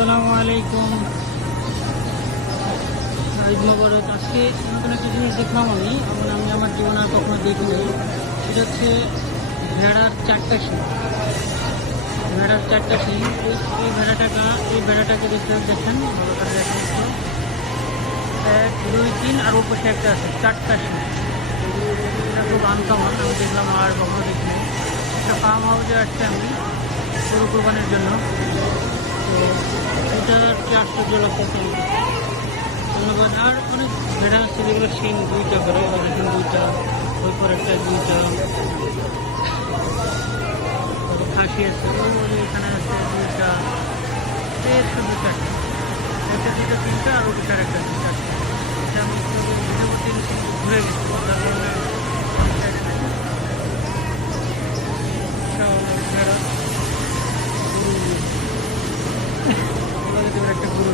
আসসালামু আলাইকুম। ঈদ মোবারক। আজকে নতুন একটা জিনিস দেখলাম আমি আমার জীবনে আর কখনো দেখিনি। এটা হচ্ছে ভেড়ার চারটা শিং। এই ভেড়াটাকে দেখেন ভালো করে দেখেন। 1, 2, 3 আর ওর পাশে একটা আছে, 4টা শিং। এটা খুব আনকমন, আমি দেখলাম আর কখনো দেখিনি। একটা ফার্ম হাউসে আসছে আমি গরু কোরবানির জন্য। তো এটা আর কি আশ্চর্য লাগতেছে। ধন্যবাদ। আর অনেক ভেড়া আছে যেগুলো শিং 2টা করে, দেখেন 2টা, ওই পর একটা 2টা। খাসি আছে, এখানে আছে 2টা, শুধু 4টা, একটা 2টা 3টা আর ওটা একটা 4টা। এটা আমি ভিডিও করতে ঘুরে গেছি, তার কারণে ভেড়া গরু একটা গরু